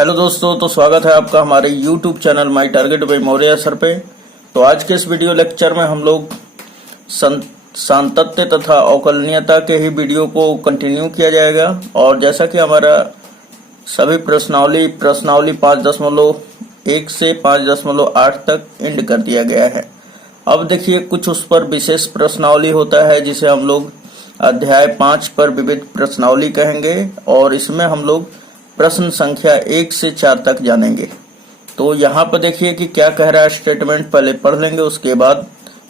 Hello दोस्तों, तो स्वागत है आपका हमारे YouTube channel my target by Maurya sir पे। तो आज के इस वीडियो लेक्चर में हम लोग सातत्य तथा अवकलनीयता के ही वीडियो को कंटिन्यू किया जाएगा। और जैसा कि हमारा सभी प्रश्नावली 5.1 से 5.8 तक एंड कर दिया गया है। अब देखिए, कुछ उस पर विशेष प्रश्नावली होता है जिसे हम लोग अध्याय 5 पर विविध प्रश्नावली कहेंगे, और इसमें हम लोग प्रश्न संख्या 1 से 4 तक जानेंगे। तो यहाँ पर देखिए कि क्या कह रहा है स्टेटमेंट, पहले पढ़ लेंगे, उसके बाद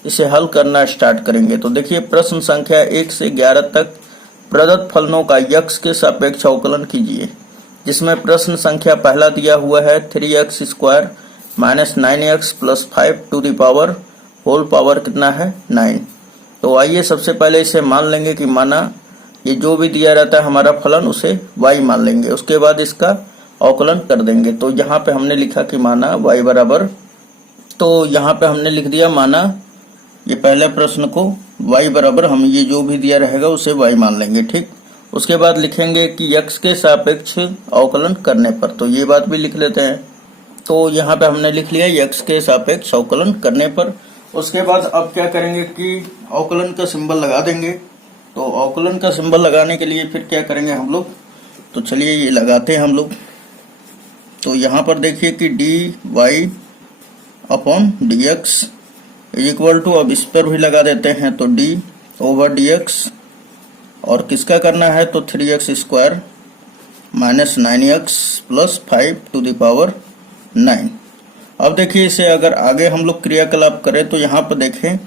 इसे हल करना स्टार्ट करेंगे। तो देखिए, प्रश्न संख्या 1 से 11 तक प्रदत्त फलनों का यक्स के सापेक्ष अवकलन कीजिए, जिसमें प्रश्न संख्या पहला दिया हुआ है 3x square minus 9x plus 5 to the power whole power कितना है 9। तो आइए सबसे पहले इसे मान लेंगे कि माना ये जो भी दिया रहता है हमारा फलन, उसे y मान लेंगे, उसके बाद इसका अवकलन कर देंगे। तो यहाँ पे हमने लिखा कि माना y बराबर, तो यहाँ पे हमने लिख दिया माना ये पहले प्रश्न को y बराबर, हम ये जो भी दिया रहेगा उसे y मान लेंगे, ठीक। उसके बाद लिखेंगे कि x के सापेक्ष अवकलन करने पर, तो ये बात भी लिख लेते हैं। तो यहाँ पे हमने लिख लिया x के सापेक्ष अवकलन करने पर। उसके बाद अब क्या करेंगे कि अवकलन का सिंबल लगा देंगे। तो अवकलन का सिंबल लगाने के लिए फिर क्या करेंगे हम लोग, तो चलिए ये लगाते हैं हम लोग। तो यहाँ पर देखिए कि dy upon dx is equal to, अब इस पर भी लगा देते हैं, तो d ओवर dx, और किसका करना है तो 3x square minus 9x plus 5 to the power 9। अब देखिए इसे अगर आगे हम लोग क्रियाकलाप करें तो यहाँ पर देखें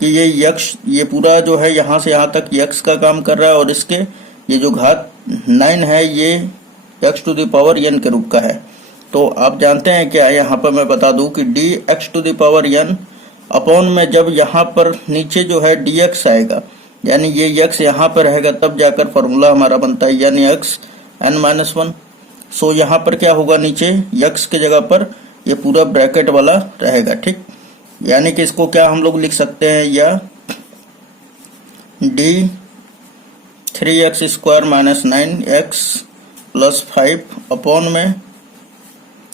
कि ये यक्ष, ये पूरा जो है यहाँ से यहाँ तक यक्ष का काम कर रहा है, और इसके ये जो घात 9 है ये x to the power n के रूप का है। तो आप जानते हैं क्या, यहाँ पर मैं बता दूं कि dx to the power n upon में जब यहाँ पर नीचे जो है dx आएगा, यानी ये x यहाँ पर रहेगा, तब जाकर फॉर्मूला हमारा बनता है n x n-1। सो यहाँ पर क्या होगा, नीचे x के जगह पर ये पूरा ब्रैकेट वाला रहेगा, ठीक। यानी कि इसको क्या हम लोग लिख सकते हैं, या d 3x square minus 9x plus 5 upon में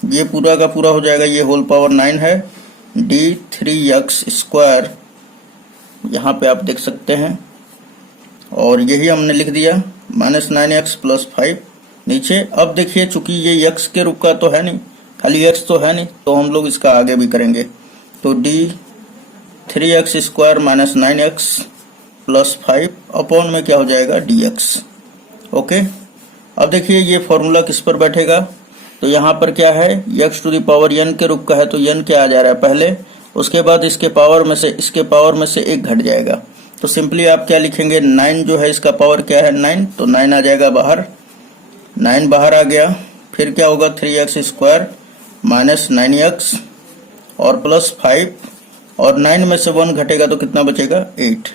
ये पूरा का पूरा हो जाएगा, ये होल पावर 9 है, d 3x स्क्वायर, यहाँ पे आप देख सकते हैं, और यही हमने लिख दिया माइनस 9x प्लस 5 नीचे। अब देखिए चूंकि ये x के रूप का तो है नहीं, खाली x तो है नहीं, तो हम लोग इसका आगे भी करेंगे। तो d 3x square minus 9x plus 5 upon में क्या हो जाएगा dx। ओके, अब देखिए ये फॉर्मूला किस पर बैठेगा, तो यहाँ पर क्या है, x to the power n के रूप का है, तो n क्या आ जा रहा है पहले, उसके बाद इसके पावर में से 1 घट जाएगा। तो सिंपली आप क्या लिखेंगे, 9 जो है इसका पावर क्या है 9, तो 9 आ जाएगा बाहर, 9 बाहर आ गया। फिर क्या होगा 3x स्क्वायर माइनस 9x और प्लस 5, और 9 में से 1 घटेगा तो कितना बचेगा 8।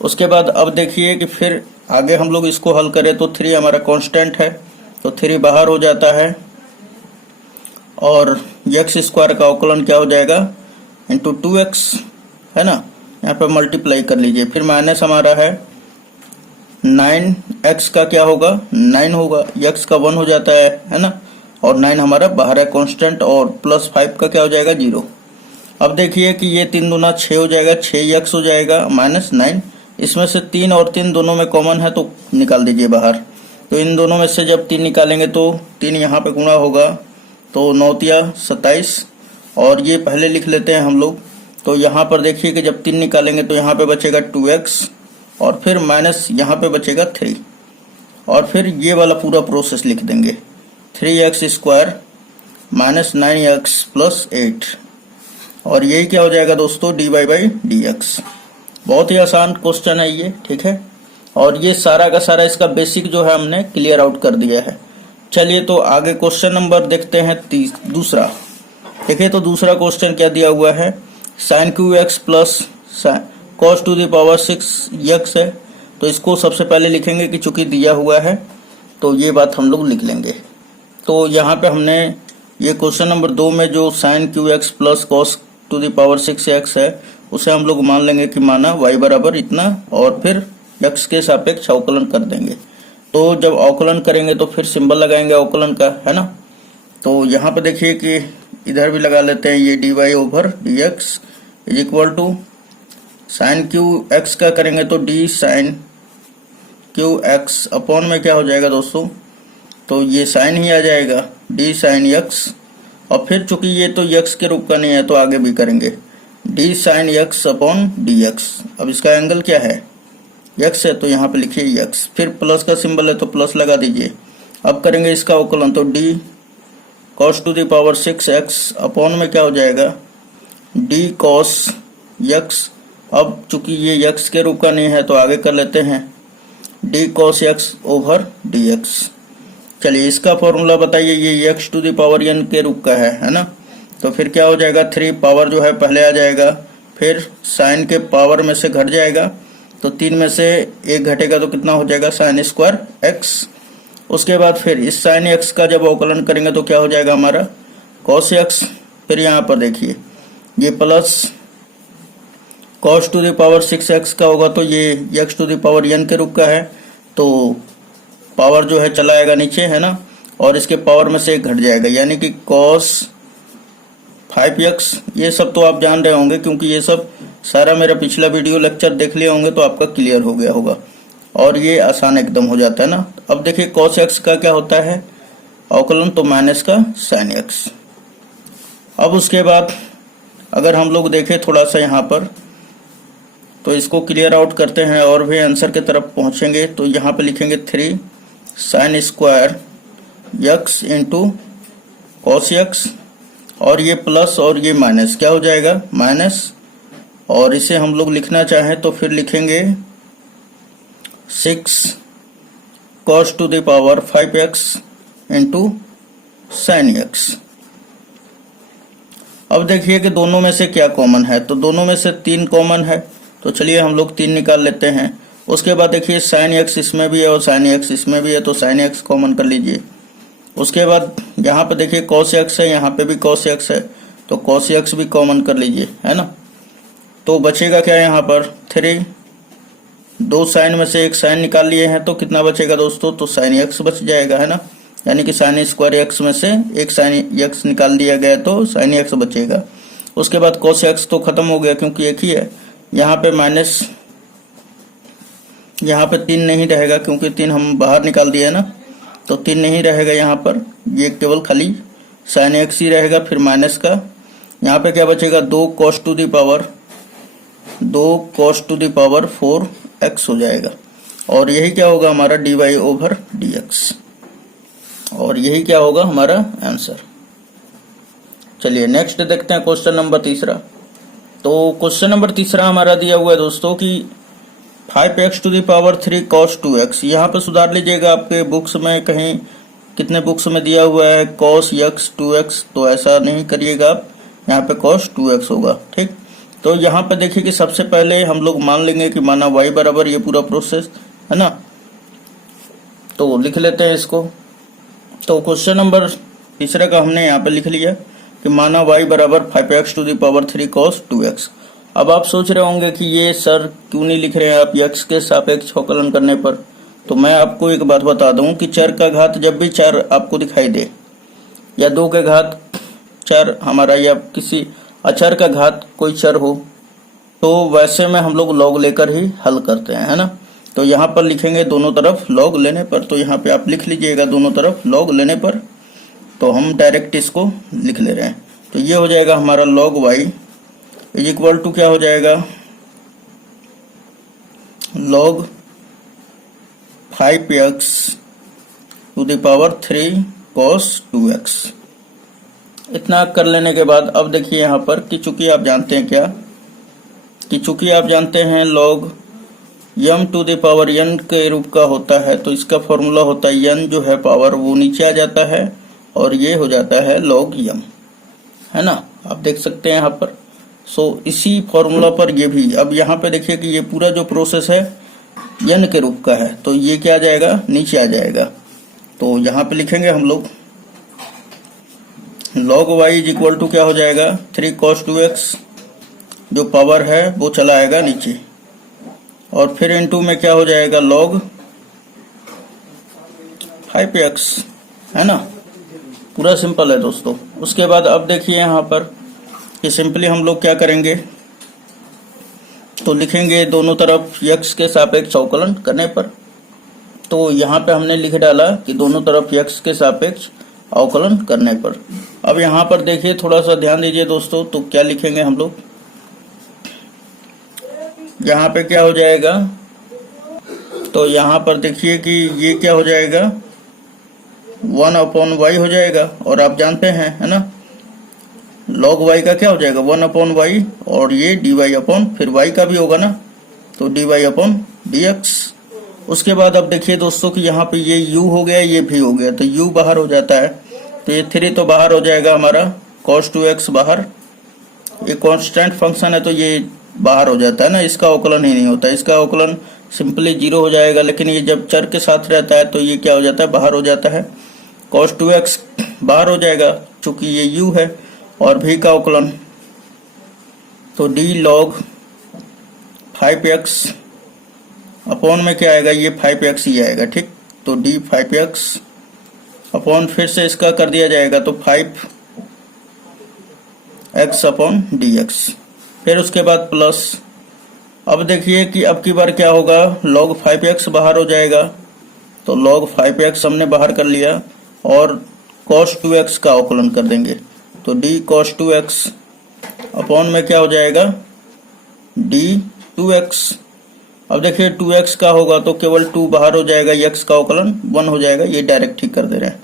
उसके बाद अब देखिए कि फिर आगे हम लोग इसको हल करें तो 3 हमारा कांस्टेंट है, तो 3 बाहर हो जाता है, और x स्क्वायर का अवकलन क्या हो जाएगा इंटू 2x, है ना, यहाँ पर मल्टीप्लाई कर लीजिए। फिर माइनस हमारा है 9x का क्या होगा 9 होगा, x का 1 हो जाता है ना, और 9 हमारा बाहर है कांस्टेंट, और प्लस 5 का क्या हो जाएगा 0। अब देखिए कि ये 3 दूना 6 हो जाएगा, 6x हो जाएगा माइनस 9, इसमें से 3 और 3 दोनों में कॉमन है तो निकाल दीजिए बाहर। तो इन दोनों में से जब 3 निकालेंगे तो 3 यहाँ पे गुणा होगा, तो 9 तिया 27, और ये पहले लिख लेते हैं हम लोग। तो यहाँ पर देखिए कि जब 3 निकालेंगे तो यहाँ पे बचेगा 2x, और फिर माइनस यहाँ पे बचेगा 3, और फिर ये वाला पूरा प्रोसेस लिख देंगे, 3x square minus 9x plus 8, और यही क्या हो जाएगा दोस्तों dy बाई dx। बहुत ही आसान क्वेश्चन है ये, ठीक है, और ये सारा का सारा इसका बेसिक जो है हमने क्लियर आउट कर दिया है। चलिए तो आगे क्वेश्चन नंबर देखते हैं दूसरा। देखिए तो दूसरा क्वेश्चन क्या दिया हुआ है, sine cube x plus cos to the power 6x है। तो इसको सबसे पहले लिखेंगे कि चूंकि दिया हुआ है तो ये बात हम लोग लिख लेंगे। तो यहाँ पे हमने ये क्वेश्चन नंबर 2 में जो sine cube x plus cos to the power 6x है उसे हम लोग मान लेंगे कि माना y बराबर इतना, और फिर x के सापेक्ष अवकलन कर देंगे। तो जब अवकलन करेंगे तो फिर सिंबल लगाएंगे अवकलन का, है ना। तो यहाँ पे देखिए कि इधर भी लगा लेते हैं, ये dy over dx is equal to sine cube x का करेंगे तो d sine cube x upon में क्या हो जाएगा दोस्तों, तो ये साइन ही आ जाएगा डी साइन एक्स, और फिर चूंकि ये तो यक्स के रूप का नहीं है तो आगे भी करेंगे D sign x upon D x. अब इसका एंगल क्या है, यक्स है, तो यहाँ पे लिखिए यक्स, फिर प्लस का सिंबल है तो प्लस लगा दीजिए। अब करेंगे इसका अवकलन तो D cos to the power 6x upon में क्या हो जाएगा डी कॉस यक्स। अब चूंकि ये यक्स के रूप का नहीं है तो आगे कर लेते हैं d cos x over d x. चलिए इसका फॉर्मूला बताइए, ये x to the power n के रूप का है ना, तो फिर क्या हो जाएगा 3 पावर जो है पहले आ जाएगा, फिर साइन के पावर में से घट जाएगा, तो 3 में से 1 घटेगा तो कितना हो जाएगा साइन स्क्वायर x। उसके बाद फिर इस साइन x का जब अवकलन करेंगे तो क्या हो जाएगा हमारा cos x। फिर यहाँ पर देखिए ये plus cos to the power 6x का होगा तो ये x to the power n के रूप का है, तो पावर जो है चला आएगा नीचे है ना, और इसके पावर में से 1 घट जाएगा, यानी कि cos 5x। ये सब तो आप जान रहे होंगे क्योंकि ये सब सारा मेरा पिछला वीडियो लेक्चर देख लिए होंगे तो आपका क्लियर हो गया होगा, और ये आसान एकदम हो जाता है ना। अब देखिए cos x का क्या होता है अवकलन, तो माइनस का sin x। अब उसके बाद अगर हम लोग देखें थोड़ा सा यहाँ पर तो इसको क्लियर आउट करते हैं और भी आंसर की तरफ पहुंचेंगे, तो यहाँ पे लिखेंगे 3 sine square x into cos x, और ये प्लस और ये माइनस क्या हो जाएगा माइनस, और इसे हम लोग लिखना चाहें तो फिर लिखेंगे 6 cos to the power 5x into sine x। अब देखिए कि दोनों में से क्या कॉमन है, तो दोनों में से 3 कॉमन है, तो चलिए हम लोग 3 निकाल लेते हैं। उसके बाद देखिए साइन x इसमें भी है और साइन x इसमें भी है, तो साइन x कॉमन कर लीजिए। उसके बाद यहाँ पे देखिए cos x है, यहाँ पे भी cos x है, तो cos x भी कॉमन कर लीजिए है ना। तो बचेगा क्या यहाँ पर 3, 2 साइन में से 1 साइन निकाल लिए हैं तो कितना बचेगा दोस्तों, तो साइन x बच जाएगा है ना, यानी कि साइन स्क्वायर x में से 1 साइन x निकाल दिया गया तो साइन x बचेगा। उसके बाद cos x तो खत्म हो गया क्योंकि एक ही है, यहाँ पे माइनस, यहाँ पे 3 नहीं रहेगा क्योंकि 3 हम बाहर निकाल दिया ना, तो 3 नहीं रहेगा यहाँ पर, ये केवल खाली साइन x ही रहेगा। फिर माइनस का यहाँ पे क्या बचेगा 2 cos to the power 4x हो जाएगा, और यही क्या होगा हमारा dy ओवर dx, और यही क्या होगा हमारा आंसर। चलिए नेक्स्ट देखते हैं क्वेश्चन नंबर 3। तो क्वेश्चन नंबर 3 हमारा दिया हुआ है दोस्तों कि 5x to the power 3 cos 2x। यहाँ पे सुधार लीजिएगा, आपके बुक्स में कहीं कितने बुक्स में दिया हुआ है cos x 2x, तो ऐसा नहीं करिएगा आप, यहाँ पे cos 2x होगा ठीक। तो यहाँ पे देखिए कि सबसे पहले हम लोग मान लेंगे कि माना y बराबर ये पूरा प्रोसेस है ना, तो लिख लेते हैं इसको। तो क्वेश्चन नंबर 3 का हमने यहाँ पे लिख लिया कि माना y बराबर 5x to the power 3 cos 2x। अब आप सोच रहे होंगे कि ये सर क्यों नहीं लिख रहे हैं आप x के सापेक्ष अवकलन करने पर, तो मैं आपको एक बात बता दूं कि चर का घात जब भी 4 आपको दिखाई दे, या 2 के घात 4 हमारा, या किसी अचर का घात कोई चर हो, तो वैसे में हम लोग लॉग लेकर ही हल करते हैं है ना। तो यहाँ पर लिखेंगे दोनों तरफ लॉग लेने पर, तो यहाँ पे आप लिख लीजिएगा दोनों तरफ लॉग लेने पर, तो हम डायरेक्ट इसको लिख ले रहे हैं। तो ये हो जाएगा हमारा log y is equal to क्या हो जाएगा log 5x to the power 3 cos 2x। इतना कर लेने के बाद अब देखिए यहाँ पर कि चूंकि आप जानते हैं क्या, कि चूंकि आप जानते हैं log m to the power n के रूप का होता है, तो इसका फॉर्मूला होता है n जो है पावर वो नीचे आ जाता है और ये हो जाता है log m है ना, आप देख सकते हैं यहाँ पर। सो इसी फॉर्मूला पर ये भी, अब यहाँ पे देखिए कि ये पूरा जो प्रोसेस है n के रूप का है, तो ये क्या आ जाएगा नीचे आ जाएगा। तो यहाँ पे लिखेंगे हम लोग log y is equal to क्या हो जाएगा 3 cos 2x, जो पावर है वो चला आएगा नीचे, और फिर इनटू में क्या हो जाएगा log 5x है ना, पूरा सिंपल है दोस्तों। उसके बाद अब देखिए यहाँ पर कि सिंपली हम लोग क्या करेंगे, तो लिखेंगे दोनों तरफ x के सापेक्ष अवकलन करने पर। तो यहाँ पे हमने लिख डाला कि दोनों तरफ x के सापेक्ष अवकलन करने पर। अब यहाँ पर देखिए, थोड़ा सा ध्यान दीजिए दोस्तों, तो क्या लिखेंगे हम लोग, यहाँ पे क्या हो जाएगा, तो यहाँ पर देखिए कि ये क्या हो जाएगा, 1/y हो जाएगा। और आप जानते हैं, है ना, log y का क्या हो जाएगा 1/y, और ये dy अपॉन फिर y का भी होगा ना, तो dy अपॉन dx। उसके बाद अब देखिए दोस्तों कि यहाँ पे ये u हो गया, ये भी हो गया, तो u बाहर हो जाता है, तो ये 3 तो बाहर हो जाएगा हमारा, cos 2x बाहर, ये कांस्टेंट फंक्शन है तो ये बाहर हो जाता है ना, इसका अवकलन ही नहीं होता, इसका अवकलन सिंपली 0 हो जाएगा। लेकिन ये जब चर के साथ रहता है तो ये क्या हो जाता है, बाहर हो जाता है, cos 2x बाहर हो जाएगा चूंकि ये u है, और v का अवकलन तो d log 5x अपॉन में क्या आएगा, ये 5x ही आएगा, ठीक। तो d 5x अपॉन फिर से इसका कर दिया जाएगा तो 5x अपॉन dx। फिर उसके बाद प्लस, अब देखिए कि अब की बार क्या होगा, log 5x बाहर हो जाएगा, तो log 5x हमने बाहर कर लिया, और cos 2x का अवकलन कर देंगे, तो d cos 2x अपॉन में क्या हो जाएगा, d 2x। अब देखिए 2x का होगा तो केवल 2 बाहर हो जाएगा, x का अवकलन 1 हो जाएगा, ये डायरेक्ट ठीक कर दे रहे हैं।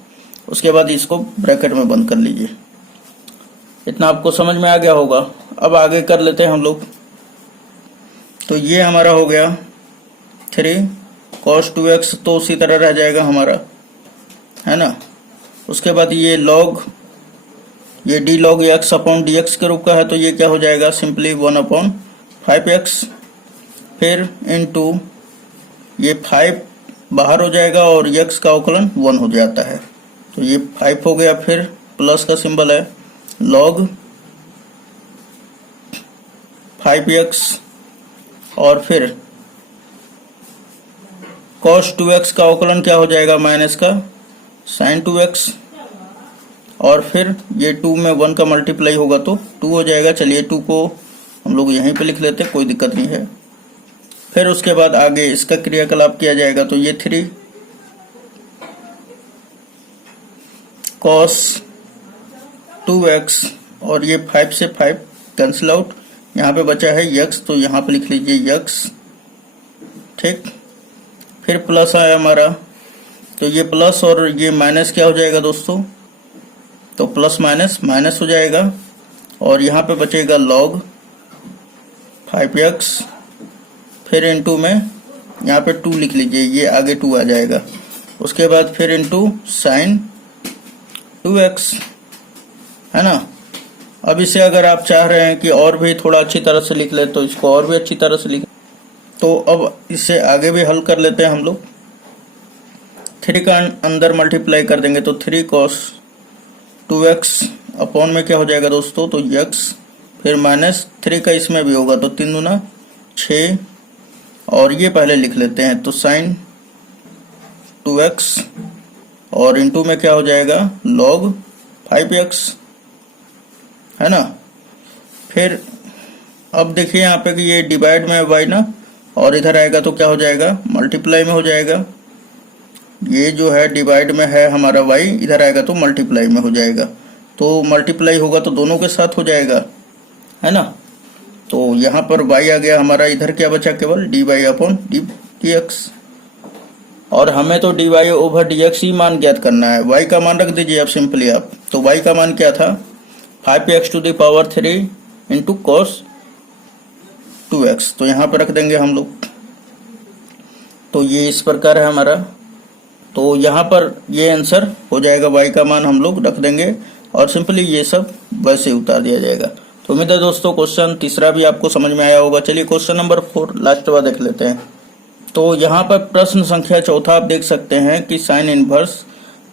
उसके बाद इसको ब्रैकेट में बंद कर लीजिए। इतना आपको समझ में आ गया होगा। अब आगे कर लेते हैं हम लोग। तो ये हमारा हो गया 3 cos 2x, तो उसी तरह रह जाएगा हमारा, है ना। उसके बाद ये log, ये d log x upon dx के रूप का है, तो ये क्या हो जाएगा, सिंपली 1/5x। फिर इनटू ये 5 बाहर हो जाएगा और x का अवकलन 1 हो जाता है, तो ये 5 हो गया। फिर प्लस का सिंबल है, log 5x, और फिर cos 2x का अवकलन क्या हो जाएगा, माइनस का sin 2x, और फिर ये 2 में 1 का मल्टीप्लाई होगा तो 2 हो जाएगा। चलिए 2 को हम लोग यहीं पे लिख लेते, कोई दिक्कत नहीं है। फिर उसके बाद आगे इसका क्रियाकलाप किया जाएगा, तो ये 3 cos 2x, और ये 5 से 5 कैंसिल आउट, यहाँ पे बचा है x, तो यहाँ पे लिख लीजिए x, ठीक। फिर प्लस आया हमारा, तो ये प्लस और ये माइनस क्या हो जाएगा दोस्तों, तो प्लस माइनस माइनस हो जाएगा, और यहाँ पे बचेगा log 5x, फिर इनटू में यहाँ पे 2 लिख लीजिए, ये आगे 2 आ जाएगा। उसके बाद फिर इनटू sin 2x, है ना। अब इसे अगर आप चाह रहे हैं कि और भी थोड़ा अच्छी तरह से लिख ले, तो इसको और भी अच्छी तरह से लिख, तो अब इसे आगे भी हल कर लेते हैं हम लोग। 3 का अंदर मल्टीप्लाई कर देंगे तो 3 cos 2x अपॉन में क्या हो जाएगा दोस्तों, तो x, फिर माइनस 3 का इसमें भी होगा, तो 3 दूना 6, और ये पहले लिख लेते हैं, तो sin 2x, और इनटू में क्या हो जाएगा, log 5x, है ना। फिर अब देखिए यहाँ पे कि ये डिवाइड में y ना, और इधर आएगा तो क्या हो जाएगा, मल्टीप्लाई में हो जाएगा। ये जो है डिवाइड में है हमारा y, इधर आएगा तो मल्टीप्लाई में हो जाएगा, तो मल्टीप्लाई होगा तो दोनों के साथ हो जाएगा, है ना। तो यहाँ पर y आ गया हमारा, इधर क्या बचा, केवल dy अपॉन dx, और हमें तो dy ओवर dx ही मान ज्ञात करना है। y का मान रख दीजिए आप सिंपली आप, तो y का मान क्या था, 5x⁻³ इंटू cos 2x, तो यहाँ पर रख देंगे हम लोग। तो ये इस प्रकार है हमारा, तो यहाँ पर ये आंसर हो जाएगा, y का मान हम लोग रख देंगे, और सिंपली ये सब वैसे ही उतार दिया जाएगा। तो उम्मीद है दोस्तों क्वेश्चन तीसरा भी आपको समझ में आया होगा। चलिए क्वेश्चन नंबर 4 लास्ट बार देख लेते हैं। तो यहाँ पर प्रश्न संख्या 4 आप देख सकते हैं कि साइन इनवर्स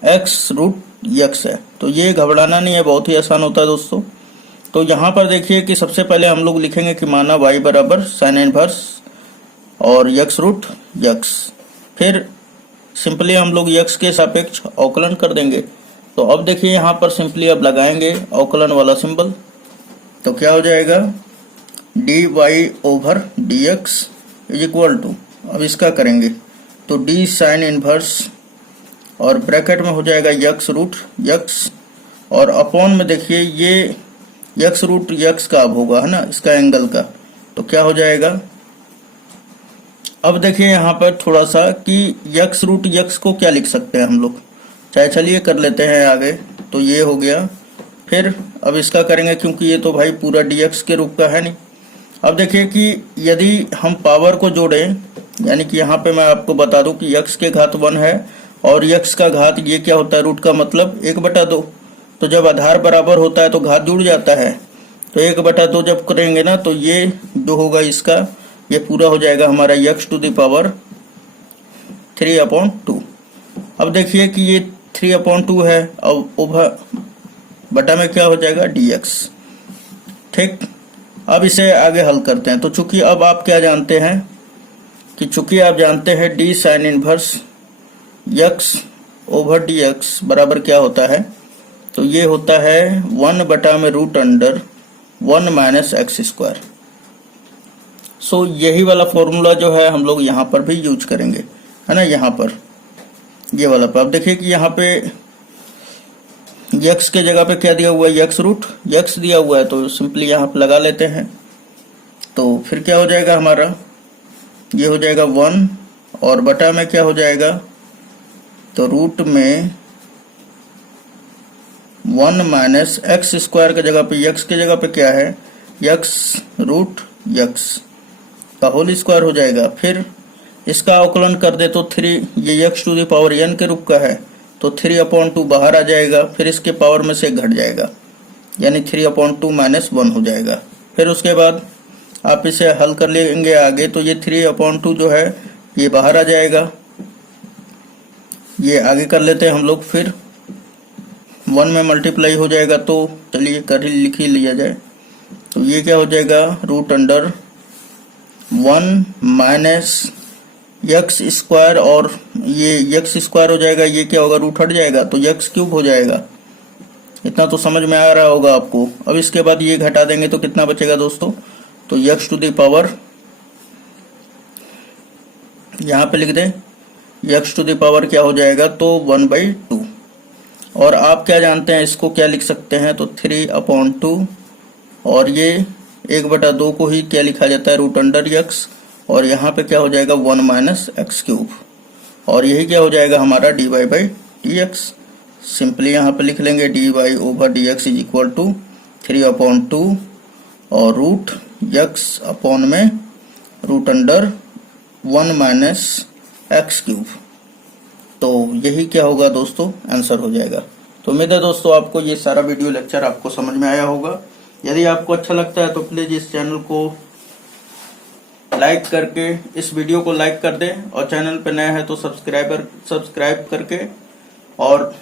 x√x है। तो ये घबराना नहीं है, बहुत ही आसान होता है दोस्तों। तो यहाँ पर देखिए कि सबसे पहले हम लोग लिखेंगे कि माना y बराबर साइन इनवर्स और x√x, फिर सिंपली हम लोग x के सापेक्ष अवकलन कर देंगे। तो अब देखिए यहाँ पर सिंपली अब लगाएंगे अवकलन वाला सिंबल, तो क्या हो जाएगा dy over dx is equal to, अब इसका करेंगे तो d साइन इनवर्स और ब्रैकेट में हो जाएगा x रूट x और अपॉन में देखिए ये x रूट x का अब होगा है ना, इसका एंगल का, तो क्या हो जाएगा। अब देखिए यहाँ पर थोड़ा सा कि x रूट x को क्या लिख सकते हैं हम लोग, चाहे चलिए कर लेते हैं आगे, तो ये हो गया। फिर अब इसका करेंगे क्योंकि ये तो भाई पूरा dx के रूप का है नहीं। अब देखिए कि यदि हम पावर को जोड़ें, यानी कि यहाँ पे मैं आपको बता दूं कि x के घात 1 है और x का घात ये क्या होता है, रूट का मतलब 1/2। तो जब आधार बराबर होता है तो घात जुड़ जाता है, तो 1/2 जब करेंगे ना तो ये जो होगा इसका ये पूरा हो जाएगा हमारा x टू द पावर 3/2। अब देखिए कि ये 3/2 है, अब ओवर बटा में क्या हो जाएगा dx। ठीक, अब इसे आगे हल करते हैं। तो चूंकि अब आप क्या जानते हैं कि चूंकि आप जानते हैं d sine inverse x over dx बराबर क्या होता है, तो ये होता है 1/√1 माइनस एक्स स्क्वायर। सो यही वाला फॉर्मूला जो है हम लोग यहाँ पर भी यूज करेंगे, है ना, यहाँ पर ये वाला पर। अब देखिए कि यहाँ पे x के जगह पे क्या दिया हुआ है, x रूट x दिया हुआ है, तो सिंपली यहाँ पे लगा लेते हैं। तो फिर क्या हो जाएगा हमारा, ये हो जाएगा 1 और बटा में क्या हो जाएगा, तो रूट में 1 माइनस एक्स स्क्वायर के जगह पे x के जगह पे क्या है, x रूट x का होल स्क्वायर हो जाएगा। फिर इसका अवकलन कर दे तो 3, ये x to the power n के रूप का है, तो 3/2 बाहर आ जाएगा, फिर इसके पावर में से घट जाएगा, यानी 3/2 माइनस 1 हो जाएगा। फिर उसके बाद आप इसे हल कर लेंगे आगे, तो ये 3/2 जो है ये बाहर आ जाएगा, ये आगे कर लेते हैं हम लोग। फिर 1 में मल्टीप्लाई हो जाएगा, तो चलिए कर लिख ही लिया जाए। तो ये क्या हो जाएगा, √1 माइनस एक्स स्क्वायर, और ये एक्स स्क्वायर हो जाएगा, ये क्या होगा, रूट हट जाएगा तो एक्स क्यूब हो जाएगा। इतना तो समझ में आ रहा होगा आपको। अब इसके बाद ये घटा देंगे तो कितना बचेगा दोस्तों, तो एक्स टू द पावर, यहाँ पे लिख दें एक्स टू द पावर क्या हो जाएगा, तो 1/2। और आप क्या जानते हैं, इसको क्या लिख सकते हैं, तो 3/2, और ये 1/2 को ही क्या लिखा जाता है, √x, और यहाँ पे क्या हो जाएगा 1 माइनस एक्स क्यूब, और यही क्या हो जाएगा हमारा dy/dx। सिंपली यहाँ पे लिख लेंगे dy over dx is equal to 3/2 और रूट x अपॉन में √1 माइनस एक्स क्यूब। तो यही क्या होगा दोस्तों, आंसर हो जाएगा। तो उम्मीद है दोस्तों आपको ये सारा वीडियो लेक्चर आपको समझ में आया होगा। यदि आपको अच्छा लगता है तो प्लीज इस चैनल को लाइक करके, इस वीडियो को लाइक कर दें, और चैनल पे नए हैं तो सब्सक्राइब करके, और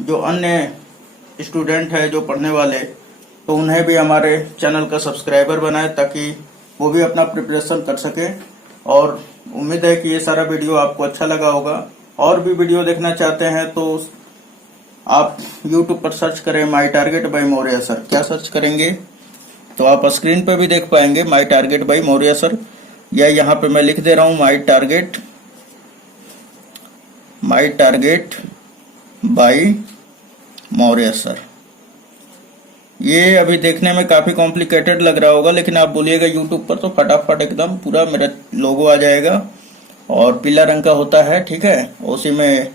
जो अन्य स्टूडेंट है जो पढ़ने वाले, तो उन्हें भी हमारे चैनल का सब्सक्राइबर बनाएं ताकि वो भी अपना प्रिपरेशन कर सके। और उम्मीद है कि ये सारा वीडियो आपको अच्छा लगा होगा। और भी वीडियो देखना चाहते हैं तो आप YouTube पर सर्च करें my target by Maurya sir. क्या सर्च करेंगे, तो आप स्क्रीन पर भी देख पाएंगे my target by Maurya sir, या यहाँ पे मैं लिख दे रहा हूँ my target by Maurya sir. ये अभी देखने में काफी कॉम्प्लिकेटेड लग रहा होगा, लेकिन आप बोलिएगा YouTube पर तो फटाफट एकदम पूरा मेरा लोगो आ जाएगा, और पीला रंग का होता है, ठीक है, उसी में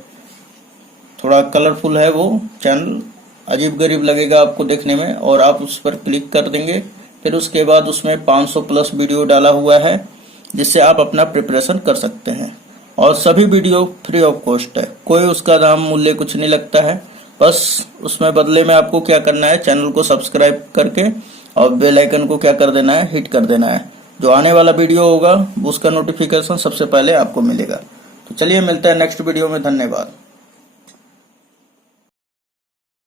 थोड़ा कलरफुल है वो चैनल, अजीब गरीब लगेगा आपको देखने में, और आप उस पर क्लिक कर देंगे। फिर उसके बाद उसमें 500 प्लस वीडियो डाला हुआ है, जिससे आप अपना प्रिपरेशन कर सकते हैं, और सभी वीडियो फ्री ऑफ कॉस्ट है, कोई उसका दाम मूल्य कुछ नहीं लगता है। बस उसमें बदले में आपको क्या करना है, चैनल को सब्सक्राइब करके और बेल आइकन को क्या कर देना है, हिट कर देना है। जो आने वाला वीडियो होगा उसका नोटिफिकेशन सबसे पहले आपको मिलेगा। तो चलिए मिलते हैं नेक्स्ट वीडियो में, धन्यवाद।